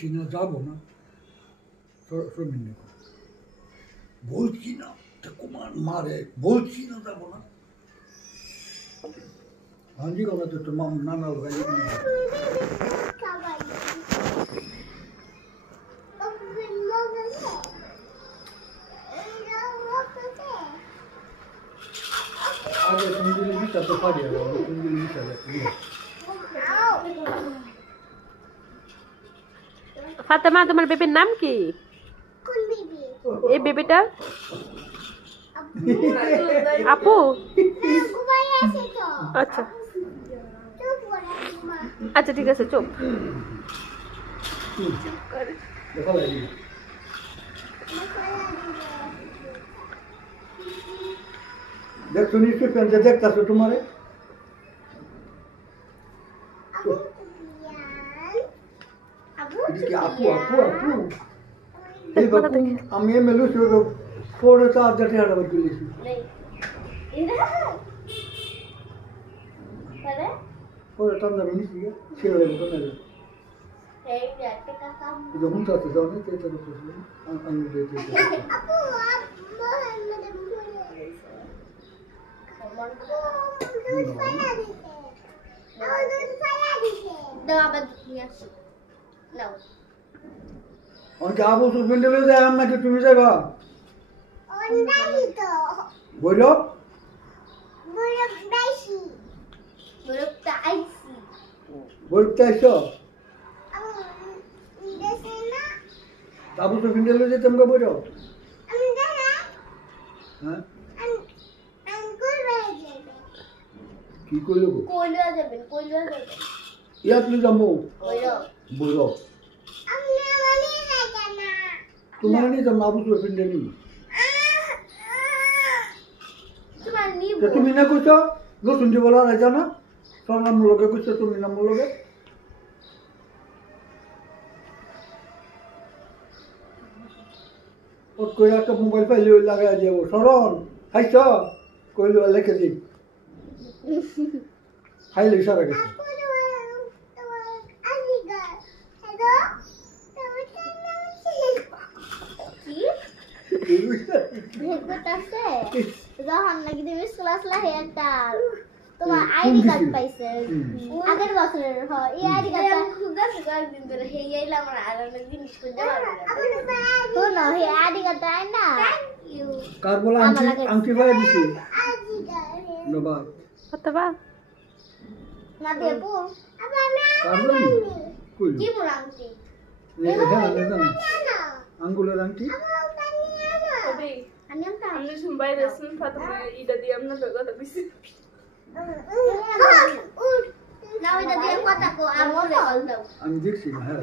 বলছি না যাবো না বলছি না কুমার মারে বলছি না যাবো না হাঁজি কথা তো তোমার নানা ভাই আগে তুমি যদি বিচার তো পারি তুমি যদি বিচার ফাতেমা তোমার বেবির নাম কি এই বেবিটার আপু আচ্ছা আচ্ছা ঠিক আছে চুপ দেখছো নিশ্চয় পেন যে দেখতেছো তোমারে আপু আপু আপু আমি এমএলএ ছিল পরে তো আজ জাতি হারাবার চলেছি পরে টান্ডা মিনিস ছিল যখন চাচ্ছে যাও না চেষ্টা করতেছিল আমি অনেকে আবু সুফিন দেবে যায় আমাকে তুমি যাবা বৈরব বৈরবটা আইসো আবু সুফিন দেবে যে তোমরা বৈরব হ্যাঁ কি করলো ইয়াতলি যাবো বৈরব তোমার নিয়ে যাবো আবু সুফিন দেবে তুমি না কইছো নতুন যে বলা রাজা না তোর নাম লগে কইছো তুমি নাম লগে ওর কই একটা মোবাইল পাইলে লাগাই যাব শরণ খাইছ কইলো লেখে দিই খাইলে ইশারা গেছে যখন নাকি তুমি ক্লাস লাহে একটা তোমার আইডি কার্ড পাইছে আগের বছরের হয় এই আইডি কার্ডটা খুঁজতে কয়েকদিন ধরে হেই আইলা আমার আর অনেক জিনিস খুঁজে পারবে তো না এই আইডি কার্ডটা আই না কার বলা আংটি পাই দিছি নবা ফাতেমা না দেবো আবার না কার বলি কই কি বল আংটি আঙ্গুলের আংটি আমি শুনবাই রেসন ফাতেমা ইটা দিয়ে আমরা কথা কইছি না ওইটা দিয়ে কথা কো আমি দেখছি হ্যাঁ